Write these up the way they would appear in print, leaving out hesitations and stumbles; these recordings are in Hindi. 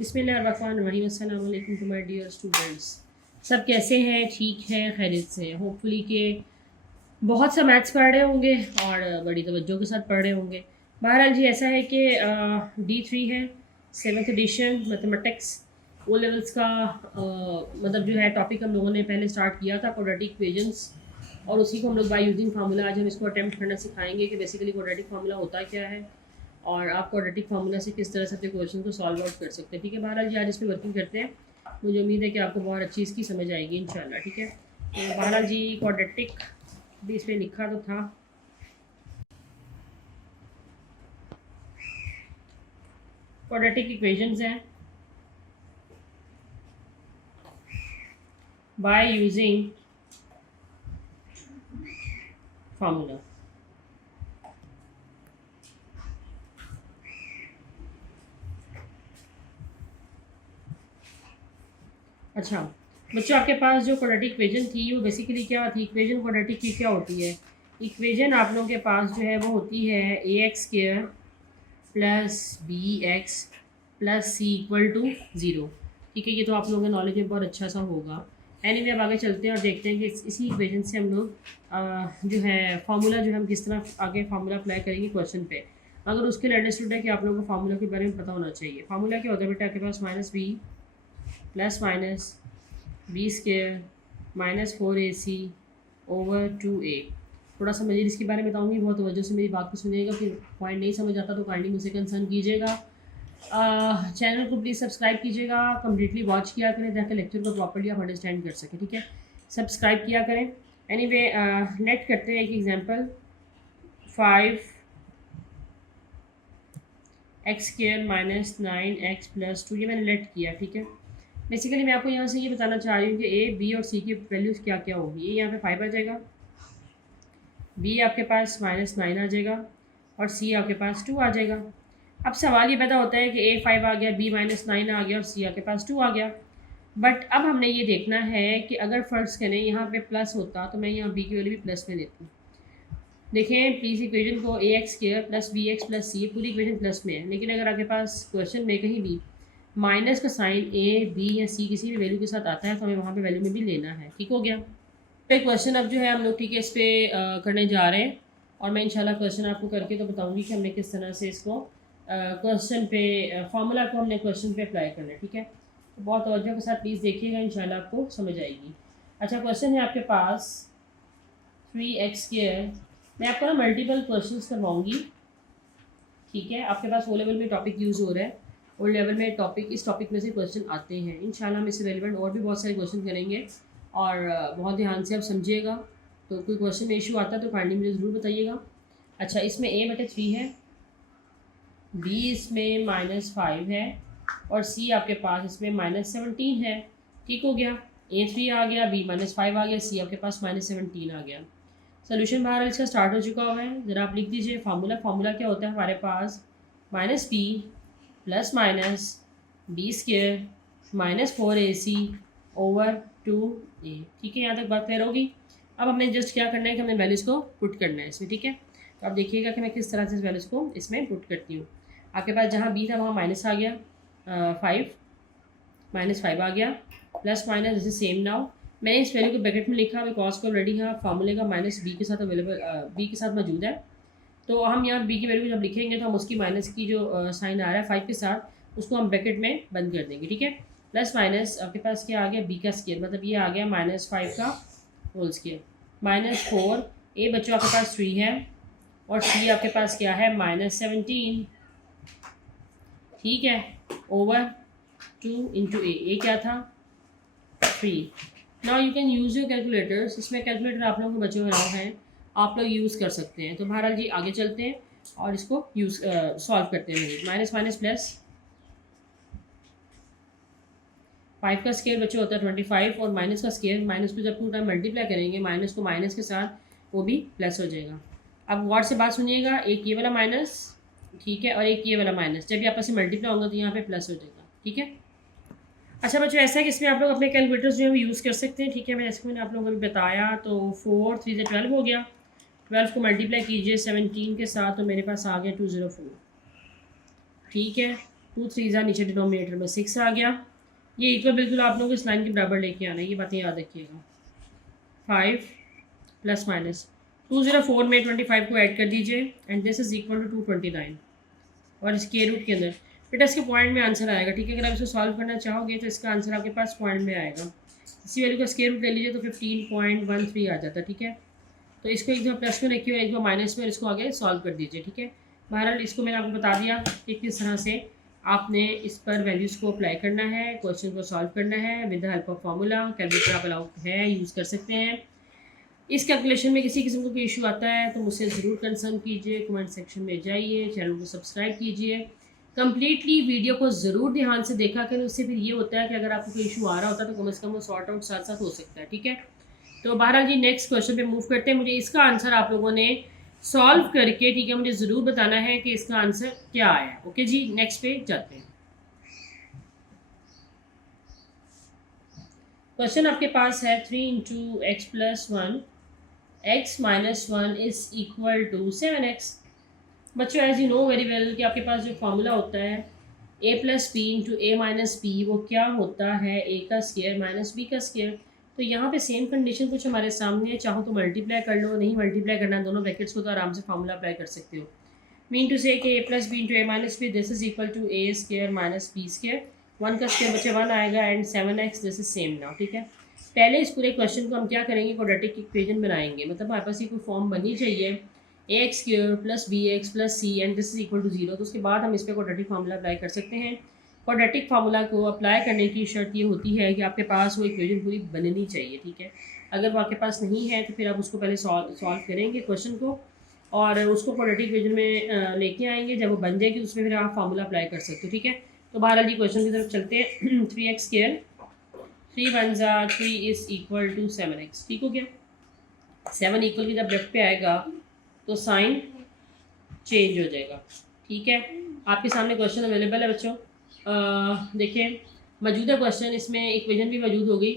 बिस्मिल्लाहिर्रहमानिर्रहीम। अस्सलाम वालेकुम टू माय डियर स्टूडेंट्स। सब कैसे हैं? ठीक हैं, खैरियत से हैं। होपफुली के बहुत सा मैथ्स पढ़ रहे होंगे और बड़ी तवज्जो के साथ पढ़ रहे होंगे। बहरहाल जी ऐसा है कि D3 है, 7th addition mathematics O levels का मतलब जो है टॉपिक हम लोगों ने पहले स्टार्ट किया था क्वाड्रेटिक इक्वेशंस, और उसी को हम लोग बाय यूजिंग फार्मूला आज हम इसको अटेम्प्ट करना सिखाएंगे कि बेसिकली क्वाड्रेटिक फार्मूला होता क्या है और आप क्वाड्रेटिक फार्मूला से किस तरह से अपने क्वेश्चन को सॉल्व आउट कर सकते हैं। ठीक है, बहरहाल जी आज इस पर वर्किंग करते हैं। मुझे उम्मीद है कि आपको बहुत अच्छी इसकी समझ आएगी इंशाल्लाह। ठीक है, तो बहरहाल जी क्वाड्रेटिक भी इस पर लिखा तो था। क्वाड्रेटिक इक्वेशंस हैं बाय यूजिंग फार्मूला। अच्छा बच्चों, आपके पास जो क्वाड्रेटिक इक्वेशन थी वो बेसिकली क्या थी? इक्वेशन क्वाड्रेटिक की क्या होती है? इक्वेशन आप लोगों के पास जो है वो होती है ax² plus bx plus c equal to 0। ठीक है, ये तो आप लोगों के नॉलेज में बहुत अच्छा सा होगा। एनीवे अब आगे चलते हैं और देखते हैं कि इसी इक्वेशन से हम लोग जो है फार्मूला जो है हम किस तरह आगे फार्मूला अप्लाई करेंगे क्वेश्चन पे। अगर उसके लिए अंडरस्टूड है कि आप लोगों को फार्मूला के बारे में पता होना चाहिए। फार्मूला क्या होता है बेटा? आपके पास -b plus minus b² minus 4ac over 2a। थोड़ा सा मज़ीद इसके बारे में बताऊँगी, बहुत तवज्जो से मेरी बात को सुनिएगा। फिर पॉइंट नहीं समझ आता तो काइंडली मुझसे कंसर्न कीजिएगा। चैनल को प्लीज़ सब्सक्राइब कीजिएगा, कम्प्लीटली वॉच किया करें ताकि लेक्चर को प्रॉपर्ली आप अंडरस्टैंड कर सकें। ठीक है, सब्सक्राइब किया करें। एनीवे लेट करते हैं एक example. 5x² minus 9x plus 2, ये मैंने लेट किया। ठीक है, बेसिकली मैं आपको यहाँ से ये बताना चाह रही हूँ कि a, b और c की वैल्यूज़ क्या क्या होगी। ये यहाँ पे 5 आ जाएगा, b आपके पास -9 आ जाएगा और c आपके पास 2 आ जाएगा। अब सवाल ये पैदा होता है कि a 5 आ गया, b -9 आ गया और c आपके पास 2 आ गया। बट अब हमने ये देखना है कि अगर फ़र्ज़ करें यहाँ पे प्लस होता तो मैं यहाँ b की वैल्यू भी प्लस में लेती। देखें प्लीज़ इक्वेशन को ax² plus bx plus c, पूरी इक्वेशन प्लस में है, लेकिन अगर आपके पास क्वेश्चन में कहीं भी माइनस का साइन a, b या c किसी भी वैल्यू के साथ आता है तो हमें वहाँ पे वैल्यू में भी लेना है। ठीक हो गया? पे क्वेश्चन अब जो है हम लोग ठीक है इस पर करने जा रहे हैं और मैं इंशाल्लाह क्वेश्चन आपको करके तो बताऊंगी कि हमने किस तरह से इसको क्वेश्चन पे फार्मूला को हमने क्वेश्चन पे अप्लाई करना है। ठीक है, तो बहुत तवज्जो के साथ प्लीज़ देखिएगा, इंशाल्लाह आपको समझ आएगी। अच्छा क्वेश्चन है आपके पास 3x²। मैं आपको ना मल्टीपल क्वेश्चन करवाऊँगी। ठीक है, आपके पास ओ लेवल में टॉपिक यूज़ हो रहा है, ओ लेवल में इस टॉपिक में से क्वेश्चन आते हैं। इंशाल्लाह हम इससे रेलिवेंट और भी बहुत सारे क्वेश्चन करेंगे और बहुत ध्यान से आप समझिएगा। तो कोई क्वेश्चन में इशू आता है तो काइंडली मुझे ज़रूर बताइएगा। अच्छा, इसमें a/3 है, b इसमें -5 है और c आपके पास इसमें -17 है। ठीक हो गया, a3 आ गया, b -5 आ गया, c आपके पास -17 आ गया। सोल्यूशन बाहर इसका स्टार्ट हो चुका हुआ है, ज़रा आप लिख दीजिए फार्मूला क्या होता है हमारे पास? -b plus minus b² minus 4ac over 2a। ठीक है, यहाँ तक बात क्लियर होगी। अब हमने जस्ट क्या करना है कि हमने वैल्यूज़ को पुट करना है इसमें। ठीक है, तो आप देखिएगा कि मैं किस तरह से इस वैल्यूज़ को इसमें पुट करती हूँ। आपके पास जहाँ b था वहाँ माइनस आ गया, 5 आ गया, प्लस माइनस जैसे सेम नाउ मैंने इस वैल्यू को ब्रैकेट में लिखा बिकॉज को ऑलरेडी यहाँ फार्मूले का -b के साथ अवेलेबल b के साथ मौजूद है। तो हम यहाँ b की वैल्यू जब लिखेंगे तो हम उसकी माइनस की जो साइन आ रहा है 5 के साथ उसको हम ब्रैकेट में बंद कर देंगे। ठीक है, प्लस माइनस आपके पास क्या आ गया? b का स्क्वायर, मतलब ये आ गया -5 का होल स्क्वायर, -4 a बच्चों आपके पास 3 है और c आपके पास क्या है? -17। ठीक है, ओवर 2 इंटू a क्या था? 3। Now you can use your calculators. इसमें कैलकुलेटर आप लोगों को बचे हुए हैं, आप लोग यूज़ कर सकते हैं। तो बहरहाल जी आगे चलते हैं और इसको सॉल्व करते हैं। माइनस माइनस प्लस 5 का स्क्वायर बच्चे होता है 25 और माइनस का स्क्वायर, माइनस को जब 2 टाइम मल्टीप्लाई करेंगे माइनस को माइनस के साथ वो भी प्लस हो जाएगा। अब गौर से बात सुनिएगा, एक ये वाला माइनस, ठीक है, और एक ये वाला माइनस जब भी आपस में मल्टीप्लाई होगा तो यहाँ पे प्लस हो जाएगा। ठीक है, अच्छा बच्चों ऐसा है कि इसमें आप लोग अपने कैलकुलेटर्स जो है वो यूज़ कर सकते हैं। ठीक है, जैसे मैंने आप लोगों को अभी बताया तो 4 3 से 12 हो गया, 12 को मल्टीप्लाई कीजिए 17 के साथ तो मेरे पास आ गया 204। ठीक है, 2 3 नीचे डिनोमिनेटर में 6 आ गया। ये इक्वल बिल्कुल आप लोगों को इस लाइन के बराबर लेके आना है, ये बातें याद रखिएगा। 5 प्लस माइनस 204 में 25 को ऐड कर दीजिए and this is equal to 229 और स्क्वायर रूट के अंदर बेटा इसके पॉइंट में आंसर आएगा। ठीक है, अगर आप इसको सॉल्व करना चाहोगे तो इसका आंसर आपके पास पॉइंट में आएगा। इसी वैल्यू का स्क्वायर रूट ले लीजिए तो 15.13 आ जाता है। ठीक है, तो इसको एक दो प्लस में रखिए और एक दो माइनस में, इसको आगे सॉल्व कर दीजिए। ठीक है, बहरहाल इसको मैंने आपको बता दिया कि किस तरह से आपने इस पर वैल्यूज़ को अप्लाई करना है, क्वेश्चन को सॉल्व करना है with the help of formula. Calculator आप अलाउ है यूज़ कर सकते हैं। इस कैलकुलेशन में किसी किस्म का कोई इशू आता है तो मुझसे ज़रूर कंसर्न कीजिए, कमेंट सेक्शन में जाइए, चैनल को सब्सक्राइब कीजिए, कंप्लीटली वीडियो को ज़रूर ध्यान से देखा करें। उससे फिर ये होता है कि अगर आपको कोई इशू आ रहा होता है तो कम से कम वो सॉर्ट आउट साथ साथ हो सकता है। ठीक है, तो बहरहाल जी नेक्स्ट क्वेश्चन पे मूव करते हैं। मुझे इसका आंसर आप लोगों ने सॉल्व करके, ठीक है, मुझे ज़रूर बताना है कि इसका आंसर क्या आया। ओके जी, नेक्स्ट पे जाते हैं। क्वेश्चन आपके पास है 3 into x plus 1 x minus 1 is equal to 7x। बच्चों as you know very well कि आपके पास जो फार्मूला होता है a plus b into a minus b, वो क्या होता है a का स्क्वायर माइनस b का स्क्वायर। तो यहाँ पे सेम कंडीशन कुछ हमारे सामने है, चाहो तो मल्टीप्लाई कर लो, नहीं मल्टीप्लाई करना दोनों ब्रैकेट्स को तो आराम से फार्मूला अप्लाई कर सकते हो। मीन टू से कि a plus b into a minus b this is equal to a square minus b square. 1 का स्क्वायर बच्चे 1 आएगा and 7x this is same now. ठीक है, पहले इस पूरे क्वेश्चन को हम क्या करेंगे, क्वाड्रेटिक इक्वेशन बनाएंगे। मतलब हमारे पास ये कोई फॉर्म बनी चाहिए ax square plus b x plus c and this is equal to 0। तो उसके बाद हम इस पर क्वाड्रेटिक फार्मूला अप्लाई कर सकते हैं। क्वाड्रेटिक फार्मूला को अप्लाई करने की शर्त ये होती है कि आपके पास वो इक्वेशन पूरी बननी चाहिए। ठीक है, अगर वो आपके पास नहीं है तो फिर आप उसको पहले सॉल्व करेंगे क्वेश्चन को और उसको क्वाड्रेटिक इक्वेशन में लेके आएंगे। जब वो बन जाएगी उसमें फिर आप फार्मूला अप्लाई कर सकते हो। ठीक है, तो बहरहाल जी क्वेश्चन की तरफ चलते हैं। 3x square 3 1 3 is equal to 7x। ठीक हो गया, 7 इक्वल की जब लेफ्ट पे आएगा तो साइन चेंज हो जाएगा। ठीक है, आपके सामने क्वेश्चन अवेलेबल है बच्चों। देखिए मौजूदा क्वेश्चन, इसमें इक्वेशन भी मौजूद होगी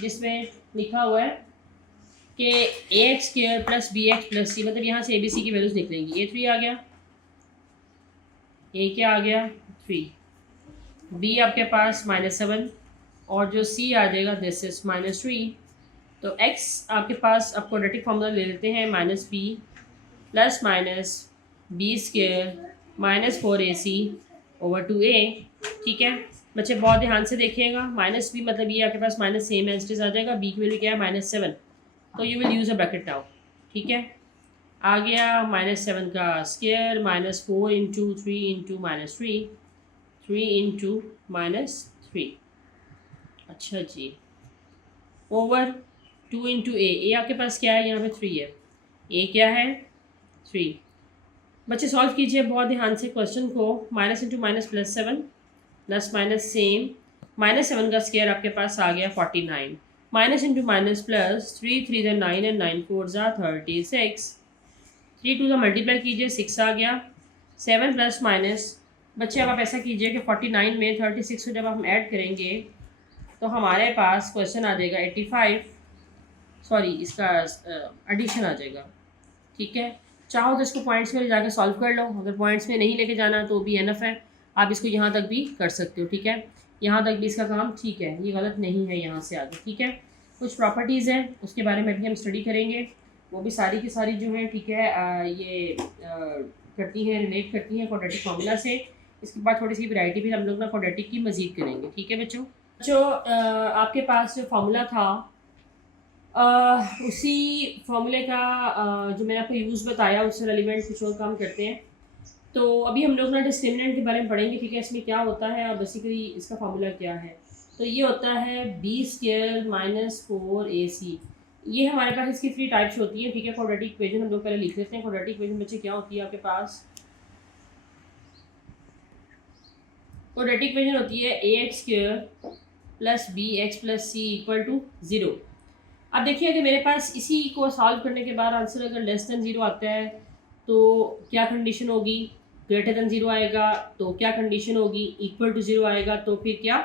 जिसमें लिखा हुआ है कि a x square plus b x plus c, मतलब यहाँ से ए बी सी की वैल्यूज निकलेंगी। ए 3 आ गया, ए क्या आ गया 3, बी आपके पास -7 और जो सी आ जाएगा दिस इज -3। तो x आपके पास आप क्वाड्रेटिक फार्मूला ले लेते हैं -b plus minus b square -4ac over 2a। ठीक है बच्चे, बहुत ध्यान से देखिएगा। -b मतलब ये आपके पास minus same as it is आ जाएगा, b की वैल्यू क्या है -7, तो you will use a bracket now. ठीक है, आ गया -7 का स्क्वायर -4 इंटू 3 इंटू -3 3 इंटू -3। अच्छा जी, ओवर 2 इंटू ए आपके पास क्या है, यहाँ पे 3 है, ए क्या है 3। बच्चे सॉल्व कीजिए बहुत ध्यान से क्वेश्चन को। Minus into minus +7 plus minus same, -7 का स्क्वायर आपके पास आ गया 49, minus into minus plus 3 3 9 and 9 4 36, 3 2 का मल्टीप्लाई कीजिए 6 आ गया, 7 प्लस माइनस। बच्चे अब आप ऐसा कीजिए कि 49 में 36 को जब हम ऐड करेंगे तो हमारे पास क्वेश्चन आ जाएगा 85, सॉरी इसका एडिशन आ जाएगा। ठीक है, चाहो तो इसको पॉइंट्स में ले जाकर सॉल्व कर लो, अगर पॉइंट्स में नहीं लेके जाना तो भी एनफ है, आप इसको यहाँ तक भी कर सकते हो। ठीक है, यहाँ तक भी इसका काम ठीक है, ये गलत नहीं है यहाँ से आगे। ठीक है, कुछ प्रॉपर्टीज़ हैं उसके बारे में भी हम स्टडी करेंगे, वो भी सारी की सारी जो है ठीक है ये करती हैं, रिलेट करती हैं क्वाड्रेटिक फार्मूला से। इसके बाद थोड़ी सी वैरायटी भी हम लोग ना क्वाड्रेटिक की मज़ीद करेंगे। ठीक है बच्चों, जो आपके पास जो फार्मूला था उसी फार्मूले का जो मैंने आपको यूज़ बताया उससे रेलिवेंट कुछ और काम करते हैं। तो अभी हम लोग ना डिस्क्रिमिनेंट के बारे में पढ़ेंगे। ठीक है, इसमें क्या होता है और बेसिकली इसका फार्मूला क्या है। तो ये होता है बी स्क्वायर -4ac। ये हमारे पास इसकी 3 टाइप्स होती हैं। ठीक है, क्वाड्रेटिक इक्वेशन हम लोग पहले लिख लेते हैं। क्वाड्रेटिक इक्वेशन बच्चे क्या होती है आपके पास, क्वाड्रेटिक इक्वेशन होती है ax square plus b x plus c equal to 0। अब देखिए अगर मेरे पास इसी को सॉल्व करने के बाद आंसर अगर लेस देन 0 आता है तो क्या कंडीशन होगी, ग्रेटर देन 0 आएगा तो क्या कंडीशन होगी, इक्वल टू 0 आएगा तो फिर क्या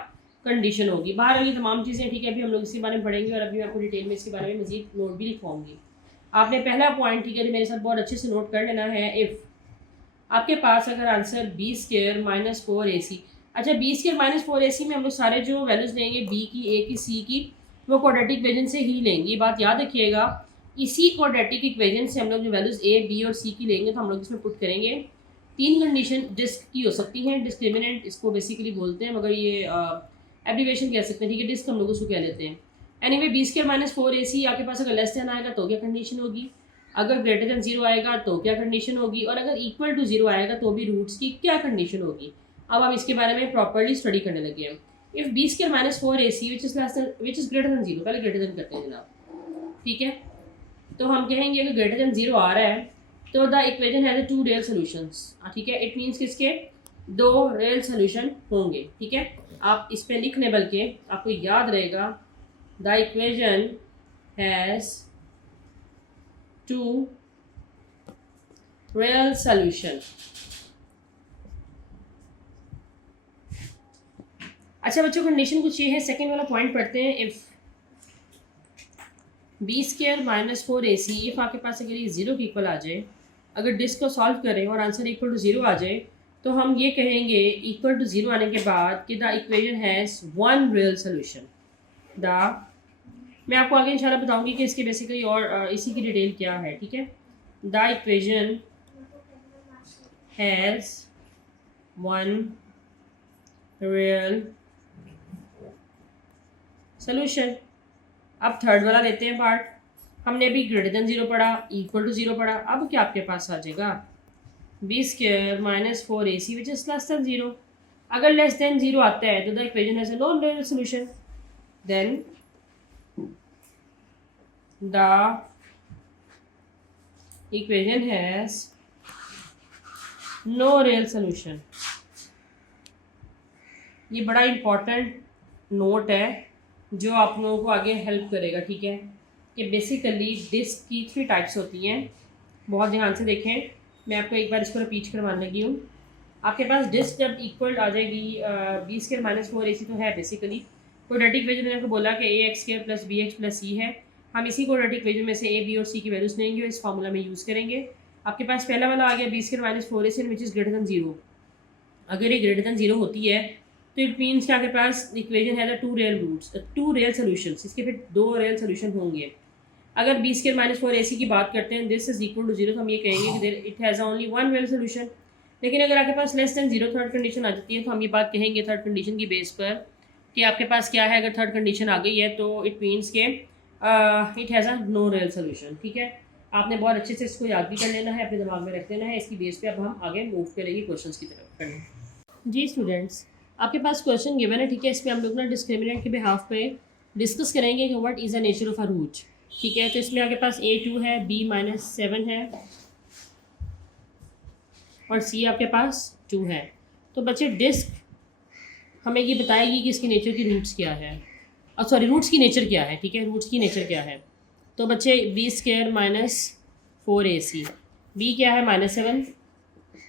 कंडीशन होगी। बाहर ये तमाम चीज़ें ठीक है अभी हम लोग इसके बारे में पढ़ेंगे और अभी मैं आपको डिटेल में इसके बारे में मजीद नोट भी लिखवाऊंगी। आपने पहला पॉइंट ठीक है मेरे साथ बहुत अच्छे से नोट कर लेना है। इफ़ आपके पास अगर आंसर बी स्क्वायर -4ac, अच्छा, बी स्क्वायर माइनस 4ac में हम लोग सारे जो वैल्यूज़ लेंगे बी की, ए की, सी की, वो क्वाड्रेटिक इक्वेशन से ही लेंगे। ये बात याद रखिएगा। इसी क्वाड्रेटिक इक्वेशन से हम लोग जो वैल्यूज़ ए, बी और सी की लेंगे तो हम लोग इसमें पुट करेंगे। 3 कंडीशन डिस्क की हो सकती हैं, डिस्क्रिमिनेंट इसको बेसिकली बोलते हैं, मगर ये एब्रीवेशन कह सकते हैं, ठीक है। डिस्क हम लोग उसको कह लेते हैं। Anyway B square minus 4ac आपके पास अगर लेस देन आएगा तो क्या कंडीशन होगी, अगर ग्रेटर देन 0 आएगा तो क्या कंडीशन होगी, और अगर इक्वल टू 0 आएगा तो भी रूट्स की क्या कंडीशन होगी। अब हम इसके बारे में प्रॉपर्ली स्टडी करने लगे हैं। If b square minus 4ac which is greater than 0, पहले ग्रेटर देन करते हैं जनाब, ठीक है। तो हम कहेंगे अगर ग्रेटर देन 0 आ रहा है तो the equation has 2 real solutions, ठीक है। इट मीन्स किसके 2 रियल सोल्यूशन होंगे, ठीक है। आप इस पर लिख लें, बल्कि आपको याद रहेगा the equation has 2 real solution. अच्छा बच्चों, कंडीशन कुछ ये है, सेकेंड वाला पॉइंट पढ़ते हैं। If b square minus 4ac, if आपके पास अगर ये 0 के इक्वल आ जाए, अगर डिस्क को सॉल्व करें और आंसर इक्वल टू 0 आ जाए, तो हम ये कहेंगे इक्वल टू 0 आने के बाद कि the equation has 1 real solution. मैं आपको आगे इंशाल्लाह बताऊंगी कि इसकी बेसिकली और इसी की डिटेल क्या है, ठीक है। The equation has 1 real solution. अब थर्ड वाला लेते हैं पार्ट। हमने अभी ग्रेटर देन 0 पढ़ा, इक्वल टू 0 पढ़ा। अब क्या आपके पास आ जाएगा b square minus 4ac which is less than 0। अगर लेस देन 0 आता है तो the equation has a non real solution. Then the equation has no real solution. ये बड़ा इम्पॉर्टेंट नोट है जो आप लोगों को आगे हेल्प करेगा, ठीक है। कि बेसिकली डिस्क की 3 टाइप्स होती हैं। बहुत ध्यान से देखें, मैं आपको एक बार इसको रिपीट करवाने लगी हूँ। आपके पास डिस्क जब इक्वल आ जाएगी बी स्क्वायर माइनस 4ac तो है बेसिकली क्वाड्रेटिक इक्वेशन। मैंने आपको बोला कि a x square plus b x plus c है। हम इसी क्वाड्रेटिक इक्वेशन में से ए, बी और सी की वैल्यूज़ लेंगे और इस फार्मूला में यूज़ करेंगे। आपके पास पहला वाला आ गया b square minus 4ac which is greater than 0। अगर ये ग्रेटर देन 0 होती है तो इट मीन्स कि आपके पास इक्वेशन है 2 रियल रूट्स, 2 रियल सोल्यूशंस। इसके फिर 2 रियल सोल्यूशन होंगे। अगर बी स्क्वायर माइनस 4ac की बात करते हैं, दिस इज इक्वल टू 0, तो हम ये कहेंगे कि it has only 1 real solution. लेकिन अगर आपके पास लेस देन 0 थर्ड कंडीशन आ जाती है तो हम ये बात कहेंगे थर्ड कंडीशन की बेस पर कि आपके पास क्या है। अगर थर्ड कंडीशन आ गई है तो इट मीन्स के it has a no real solution, ठीक है। आपने बहुत अच्छे से इसको याद भी कर लेना है, अपने दिमाग में रख लेना है। इसकी बेस पे अब हम आगे मूव करेंगे क्वेश्चंस की तरफ करने। जी स्टूडेंट्स, आपके पास क्वेश्चन गिवन है, ठीक है। इसमें हम लोग ना डिस्क्रिमिनेंट के बिहाफ पे डिस्कस करेंगे कि what is the nature of a root, ठीक है। तो इसमें आपके पास a2 है, b माइनस 7 है और c आपके पास 2 है। तो बच्चे डिस्क हमें ये बताएगी कि इसकी नेचर की रूट्स क्या है, और सॉरी रूट्स की नेचर क्या है, ठीक है। रूट्स की नेचर क्या है, तो बच्चे B square minus 4ac, B क्या है माइनस 7।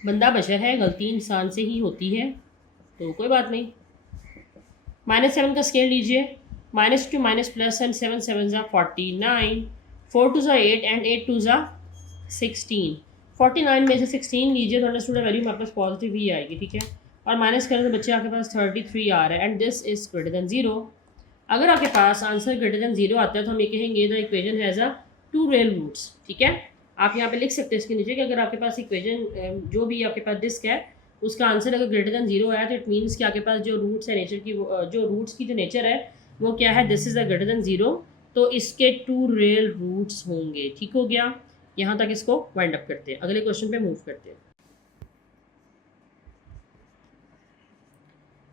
बंदा बशर है, गलती इंसान से ही होती है तो कोई बात नहीं। माइनस 7 का स्केयर लीजिए, minus two minus plus and 7 7 ज़ा 49, 4 2 ज़ा 8 एंड 8 2 ज़ा 16। 49 में से 16 लीजिए तो अंडरस्टूड वैल्यू में आपके पास पॉजिटिव ही आएगी, ठीक है। और माइनस करें तो बच्चे आपके पास 33 आ रहा है and this is greater than 0। अगर आपके पास आंसर ग्रेटर देन 0 आता है तो हम ये कहेंगे the equation has a 2 real roots, ठीक है। आप यहाँ पे लिख सकते हैं इसके नीचे कि अगर आपके पास इक्वेशन जो भी आपके पास डिस्क है उसका आंसर अगर ग्रेटर देन 0 आया तो इट मीन्स कि आपके पास जो रूट्स है नेचर की, जो रूट्स की जो नेचर है वो क्या है, this is the greater than 0। तो इसके 2 रियल रूट्स होंगे, ठीक हो गया। यहाँ तक इसको वाइंड अप करते हैं, अगले क्वेश्चन पे मूव करते हैं।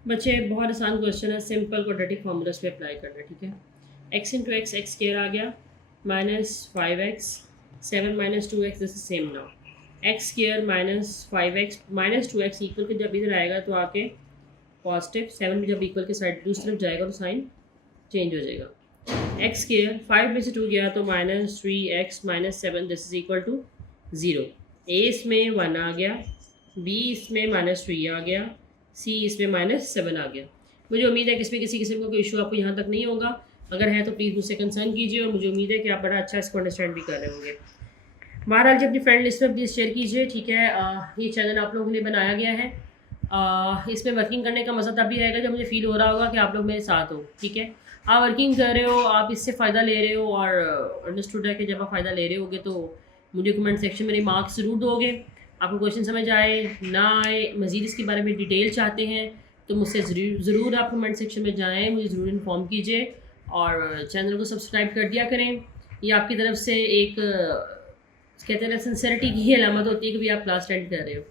बच्चे बहुत आसान क्वेश्चन है, सिंपल क्वाड्रेटिक फार्मूलाज पे अप्लाई करना है, ठीक है। x into x x square आ गया minus 5x 7 minus 2x, this is same now x square minus 5x minus 2x equal के जब इधर आएगा तो आके पॉजिटिव, 7 भी जब इक्वल के साइड दूसरी तरफ जाएगा तो साइन चेंज हो जाएगा। एक्स स्क्वायर 5 में से 2 गया तो minus 3x minus 7, this is equal to 0। a इसमें 1 आ गया, b इसमें माइनस 3 आ गया, c इसमें माइनस 7 आ गया। मुझे उम्मीद है कि इसमें किसी किस्म का कोई इशू आपको यहाँ तक नहीं होगा। अगर है तो प्लीज़ मुझसे कंसर्न कीजिए और मुझे उम्मीद है कि आप बड़ा अच्छा इसको अंडरस्टैंड भी कर रहे होंगे। बहरहाल जी अपनी फ्रेंड लिस्ट में प्लीज़ शेयर कीजिए, ठीक है। ये चैनल आप लोगों के लिए बनाया गया है इसमें वर्किंग करने का मज़ा तब भी आएगा जब मुझे फ़ील हो रहा होगा कि आप लोग मेरे साथ हो, ठीक है। आप वर्किंग कर रहे हो, आप इससे फ़ायदा ले रहे हो और अंडरस्टूड है कि जब आप फ़ायदा ले रहे होगे तो मुझे कमेंट सेक्शन में रिमार्क्स ज़रूर दोगे। आपको क्वेश्चन समझ आए ना आए, मज़ीद इसके बारे में डिटेल चाहते हैं तो मुझसे ज़रूर आप कमेंट सेक्शन में जाएँ, मुझे ज़रूर इन्फॉर्म कीजिए और चैनल को सब्सक्राइब कर दिया करें। ये आपकी तरफ से एक कहते हैं ना सिंसेरिटी की अलामत होती है कि भी आप क्लास अटेंड कर रहे हो।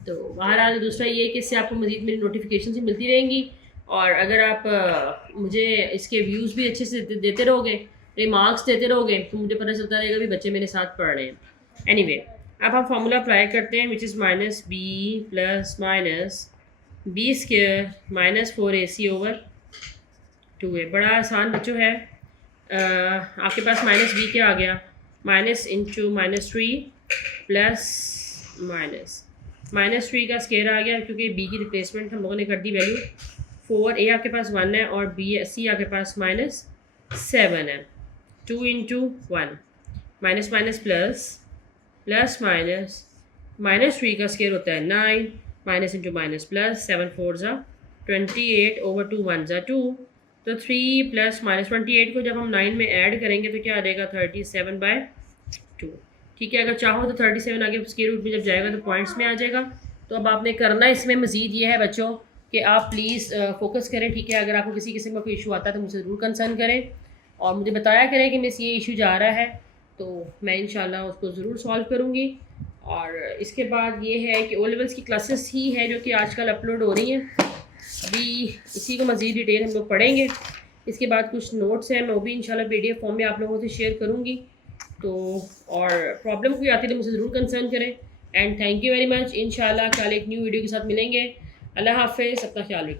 तो बहरहाल दूसरा ये है कि इससे आपको मज़ीद मेरी नोटिफिकेशन ही मिलती रहेंगी और अगर आप मुझे इसके व्यूज़ भी अच्छे से देते रहोगे, रिमार्क्स देते रहोगे तो मुझे पता चलता रहेगा भी बच्चे मेरे साथ पढ़ रहे हैं। एनीवे, अब हम फार्मूला अप्लाई करते हैं which is minus b plus minus b square minus 4ac over 2a। बड़ा आसान बच्चों है। आपके पास माइनस बी क्या आ गया, minus into minus 3 plus minus 3 का स्केयर आ गया क्योंकि बी की रिप्लेसमेंट हम लोगों ने कर दी वैल्यू 4। ए आपके पास 1 है और बी सी आपके पास -7 है। 2 into 1 minus minus plus plus minus 3 का स्केयर होता है 9 माइनस इंटू माइनस प्लस 7 4 ज़ा 28 ओवर 2 1 ज़ा 2। तो 3 प्लस माइनस 28 को जब हम 9 में ऐड करेंगे तो क्या आ जाएगा 37/2। ठीक है, अगर चाहो तो 37 आगे स्क्वायर रूट में जब जाएगा तो पॉइंट्स में आ जाएगा। तो अब आपने करना इसमें मज़ीद ये है बच्चों कि आप प्लीज़ फोकस करें, ठीक है। अगर आपको किसी किस्म का कोई इशू आता है तो मुझसे ज़रूर कंसर्न करें और मुझे बताया करें कि मिस ये इशू जा रहा है तो मैं इंशाल्लाह उसको ज़रूर सॉल्व करूँगी। और इसके बाद ये है कि ओ लेवल्स की क्लासेस ही हैं जो कि आजकल अपलोड हो रही हैं। अभी इसी को मज़ीद डिटेल हम लोग पढ़ेंगे। इसके बाद कुछ नोट्स हैं, मैं वो भी इंशाल्लाह PDF फॉर्म में आप लोगों से शेयर करूँगी। तो और प्रॉब्लम कोई आती है तो मुझे ज़रूर कंसर्न करें। And thank you very much. इंशाल्लाह कल एक न्यू वीडियो के साथ मिलेंगे। अल्लाह हाफ़िज़, अपना ख्याल रखिए।